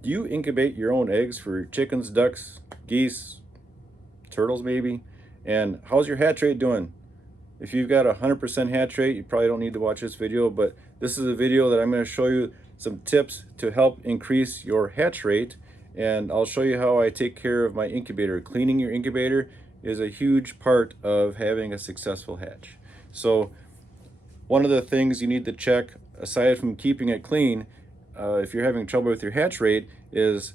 Do you incubate your own eggs for chickens, ducks, geese, turtles maybe? And how's your hatch rate doing? If you've got a 100% hatch rate, you probably don't need to watch this video, but this is a video that I'm going to show you some tips to help increase your hatch rate. And I'll show you how I take care of my incubator. Cleaning your incubator is a huge part of having a successful hatch. So one of the things you need to check, aside from keeping it clean, if you're having trouble with your hatch rate, is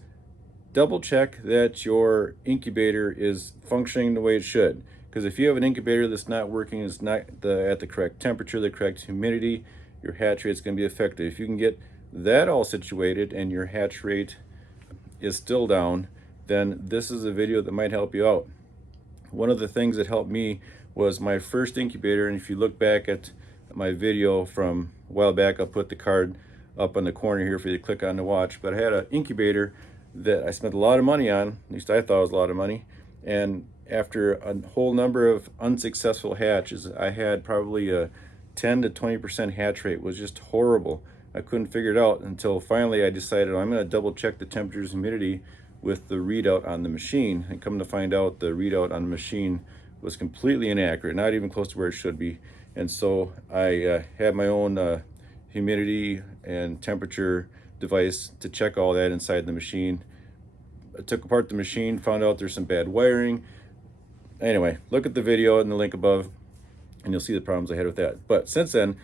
double check that your incubator is functioning the way it should. Because if you have an incubator that's not working, it's not at the correct temperature, the correct humidity, your hatch rate is going to be affected. If you can get that all situated and your hatch rate is still down, then this is a video that might help you out. One of the things that helped me was my first incubator, and if you look back at my video from a while back, I'll put the card up on the corner here for you to click on to watch. But I had an incubator that I spent a lot of money on, at least I thought it was a lot of money, and after a whole number of unsuccessful hatches, I had probably a 10 to 20% hatch rate. It was just horrible. I couldn't figure it out until finally I decided I'm going to double check the temperatures and humidity with the readout on the machine, and come to find out the readout on the machine was completely inaccurate, not even close to where it should be. And so I had my own humidity and temperature device to check all that inside the machine. I took apart the machine, found out there's some bad wiring. Anyway, look at the video in the link above and you'll see the problems I had with that. But since then,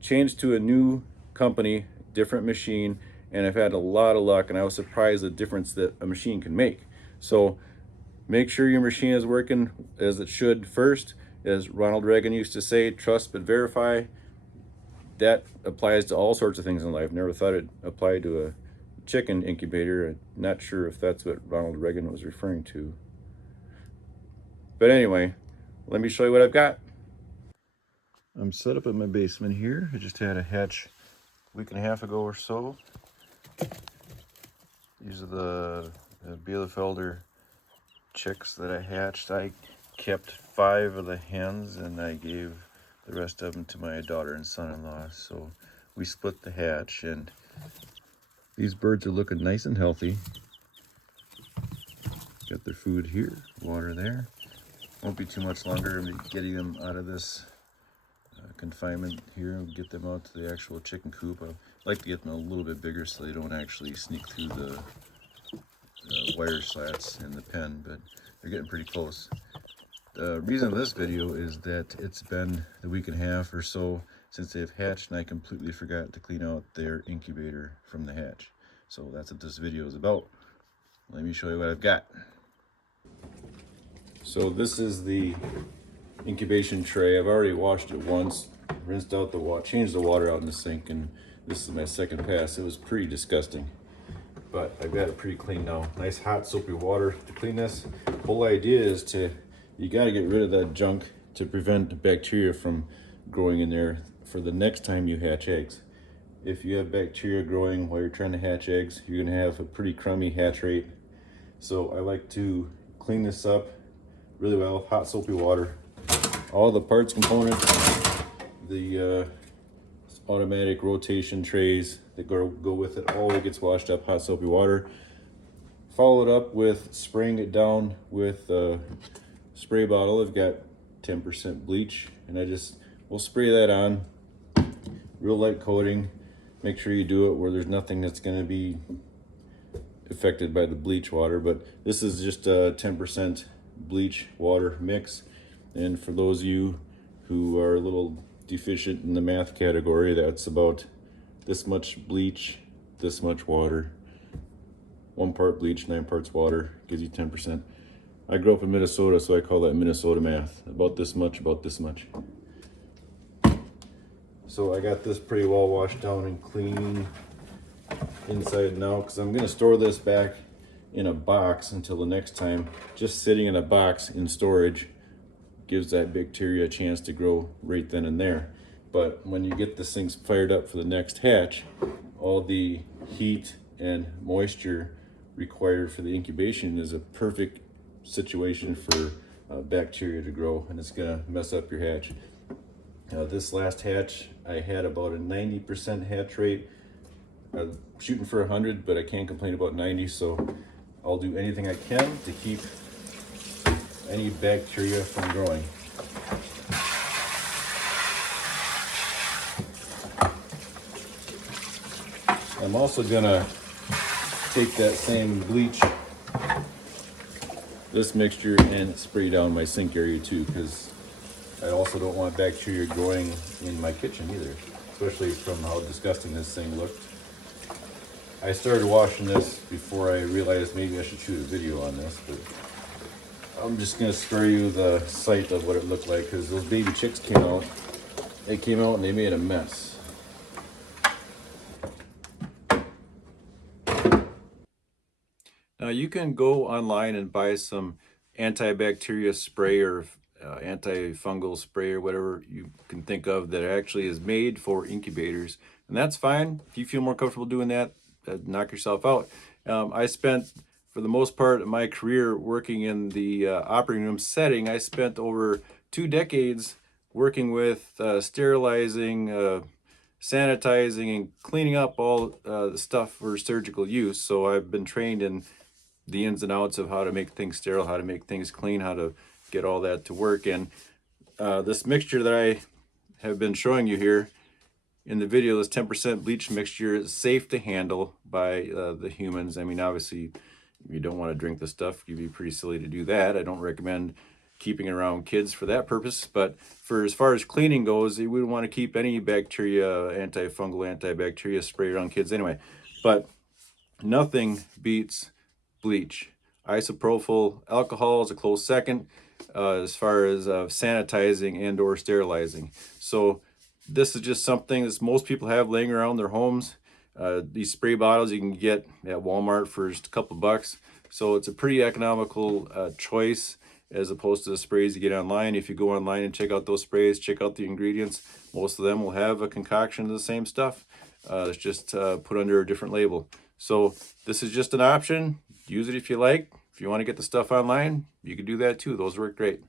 changed to a new company, different machine, and I've had a lot of luck, and I was surprised the difference that a machine can make. So make sure your machine is working as it should first. As Ronald Reagan used to say, trust but verify. That applies to all sorts of things in life. Never thought it applied to a chicken incubator. I'm not sure if that's what Ronald Reagan was referring to. But anyway, let me show you what I've got. I'm set up in my basement here. I just had a hatch a week and a half ago or so. These are the Bielefelder chicks that I hatched. I kept 5 of the hens and I gave the rest of them to my daughter and son-in-law. So we split the hatch, and these birds are looking nice and healthy. Got their food here, water there. Won't be too much longer. I'm getting them out of this confinement here and get them out to the actual chicken coop. I like to get them a little bit bigger so they don't actually sneak through the wire slats in the pen, but they're getting pretty close. The reason of this video is that it's been a week and a half or so since they've hatched, and I completely forgot to clean out their incubator from the hatch. So that's what this video is about. Let me show you what I've got. So this is the incubation tray. I've already washed it once, rinsed out the water, changed the water out in the sink, and this is my second pass. It was pretty disgusting, but I've got it pretty clean now. Nice hot soapy water to clean this. The whole idea is you got to get rid of that junk to prevent bacteria from growing in there for the next time you hatch eggs. If you have bacteria growing while you're trying to hatch eggs, you're going to have a pretty crummy hatch rate. So I like to clean this up really well, hot soapy water. All the parts, components, the automatic rotation trays that go with it, all gets washed up, hot soapy water. Follow it up with spraying it down with a spray bottle. I've got 10% bleach, and we'll spray that on, real light coating. Make sure you do it where there's nothing that's going to be affected by the bleach water, but this is just a 10% bleach water mix. And for those of you who are a little deficient in the math category, that's about this much bleach, this much water. 1 part bleach, 9 parts water, gives you 10%. I grew up in Minnesota, so I call that Minnesota math. About this much, about this much. So I got this pretty well washed down and clean inside and out, because I'm going to store this back in a box until the next time. Just sitting in a box in storage gives that bacteria a chance to grow right then and there. But when you get this thing fired up for the next hatch, all the heat and moisture required for the incubation is a perfect situation for bacteria to grow, and it's going to mess up your hatch. This last hatch, I had about a 90% hatch rate. I'm shooting for 100, but I can't complain about 90, so I'll do anything I can to keep any bacteria from growing. I'm also gonna take that same bleach, this mixture, and spray down my sink area too, because I also don't want bacteria growing in my kitchen either, especially from how disgusting this thing looked. I started washing this before I realized maybe I should shoot a video on this, but I'm just gonna spare you the sight of what it looked like, because those baby chicks came out. They came out and they made a mess. Now you can go online and buy some antibacterial spray or antifungal spray or whatever you can think of that actually is made for incubators, and that's fine. If you feel more comfortable doing that, knock yourself out. I spent, for the most part of my career working in the operating room setting, I spent over 2 decades working with sterilizing, sanitizing, and cleaning up all the stuff for surgical use. So I've been trained in the ins and outs of how to make things sterile, how to make things clean, how to get all that to work. And this mixture that I have been showing you here in the video, this 10% bleach mixture, is safe to handle by the humans. I mean, obviously, you don't want to drink the stuff. You'd be pretty silly to do that. I don't recommend keeping it around kids for that purpose. But for as far as cleaning goes, we wouldn't want to keep any bacteria, antifungal, antibacteria spray around kids anyway. But nothing beats bleach. Isopropyl alcohol is a close second as far as sanitizing and or sterilizing. So this is just something that most people have laying around their homes. These spray bottles you can get at Walmart for just a couple bucks. So it's a pretty economical choice as opposed to the sprays you get online. If you go online and check out those sprays, check out the ingredients, most of them will have a concoction of the same stuff. It's just put under a different label. So this is just an option. Use it if you like. If you want to get the stuff online, you can do that too. Those work great.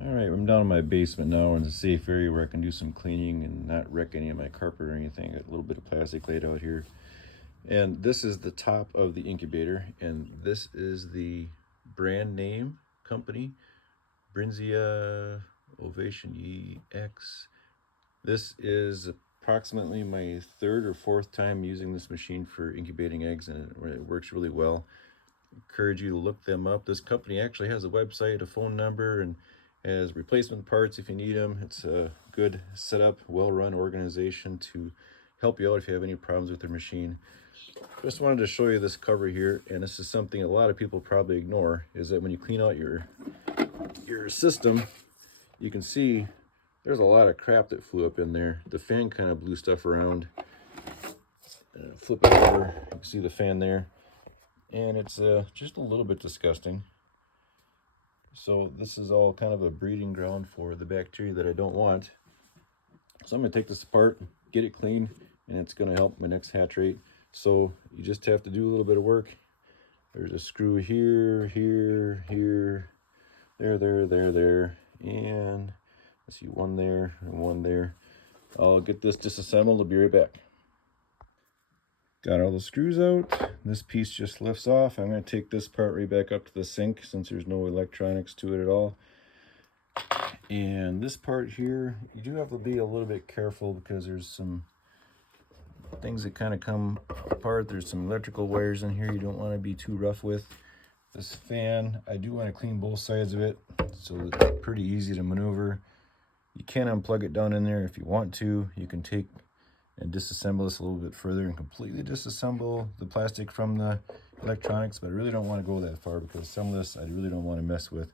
All right, I'm down in my basement now in a safe area where I can do some cleaning and not wreck any of my carpet or anything. Got a little bit of plastic laid out here. And this is the top of the incubator, and this is the brand name company, Brinzia Ovation EX. This is approximately my third or fourth time using this machine for incubating eggs, and it works really well. Encourage you to look them up. This company actually has a website, a phone number, and has replacement parts if you need them. It's a good setup, well-run organization to help you out if you have any problems with their machine. Just wanted to show you this cover here, and this is something a lot of people probably ignore, is that when you clean out your system, you can see there's a lot of crap that flew up in there. The fan kind of blew stuff around. Flip it over, you can see the fan there. And it's just a little bit disgusting. So this is all kind of a breeding ground for the bacteria that I don't want. So I'm gonna take this apart, get it clean, and it's gonna help my next hatch rate. So you just have to do a little bit of work. There's a screw here, here, here, there, and I see one there and one there. I'll get this disassembled. I'll be right back. Got all the screws out. This piece just lifts off. I'm going to take this part right back up to the sink since there's no electronics to it at all. And this part here, you do have to be a little bit careful because there's some things that kind of come apart. There's some electrical wires in here you don't want to be too rough with. This fan, I do want to clean both sides of it, so it's pretty easy to maneuver. You can unplug it down in there if you want to. You can take and disassemble this a little bit further and completely disassemble the plastic from the electronics, but I really don't want to go that far because some of this I really don't want to mess with.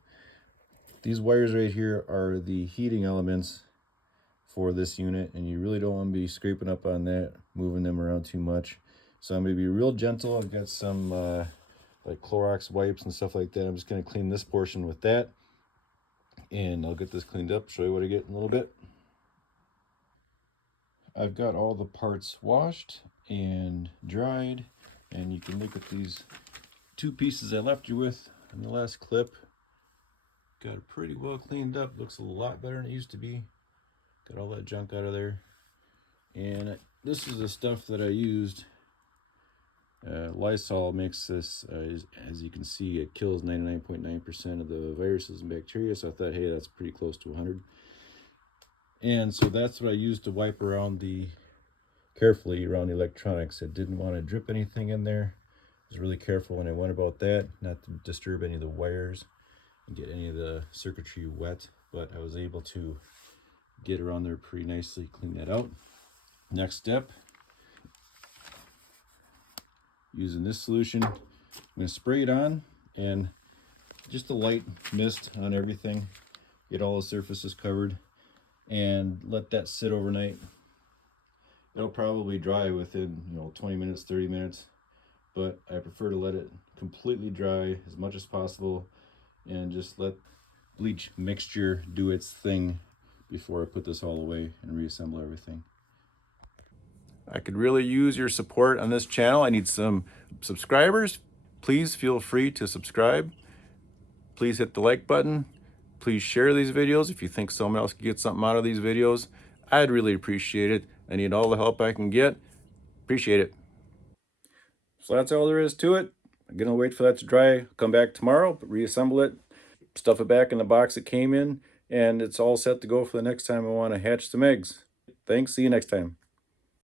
These wires right here are the heating elements for this unit, and you really don't want to be scraping up on that, moving them around too much. So I'm going to be real gentle. I've got some like Clorox wipes and stuff like that. I'm just going to clean this portion with that, and I'll get this cleaned up, show you what I get in a little bit. I've got all the parts washed and dried, and you can look at these two pieces I left you with in the last clip. Got it pretty well cleaned up. Looks a lot better than it used to be. Got all that junk out of there. And this is the stuff that I used. Lysol makes this, as you can see, it kills 99.9% of the viruses and bacteria. So I thought, hey, that's pretty close to 100. And so that's what I used to wipe around carefully around the electronics. I didn't want to drip anything in there. I was really careful when I went about that, not to disturb any of the wires and get any of the circuitry wet. But I was able to get around there pretty nicely, clean that out. Next step, using this solution, I'm going to spray it on and just a light mist on everything, get all the surfaces covered, and let that sit overnight. It'll probably dry within 20 minutes, 30 minutes, but I prefer to let it completely dry as much as possible and just let bleach mixture do its thing before I put this all away and reassemble everything. I could really use your support on this channel. I need some subscribers. Please feel free to subscribe. Please hit the like button. Please share these videos if you think someone else could get something out of these videos. I'd really appreciate it. I need all the help I can get. Appreciate it. So that's all there is to it. I'm gonna wait for that to dry, come back tomorrow, reassemble it, stuff it back in the box it came in, and it's all set to go for the next time I want to hatch some eggs. Thanks, see you next time.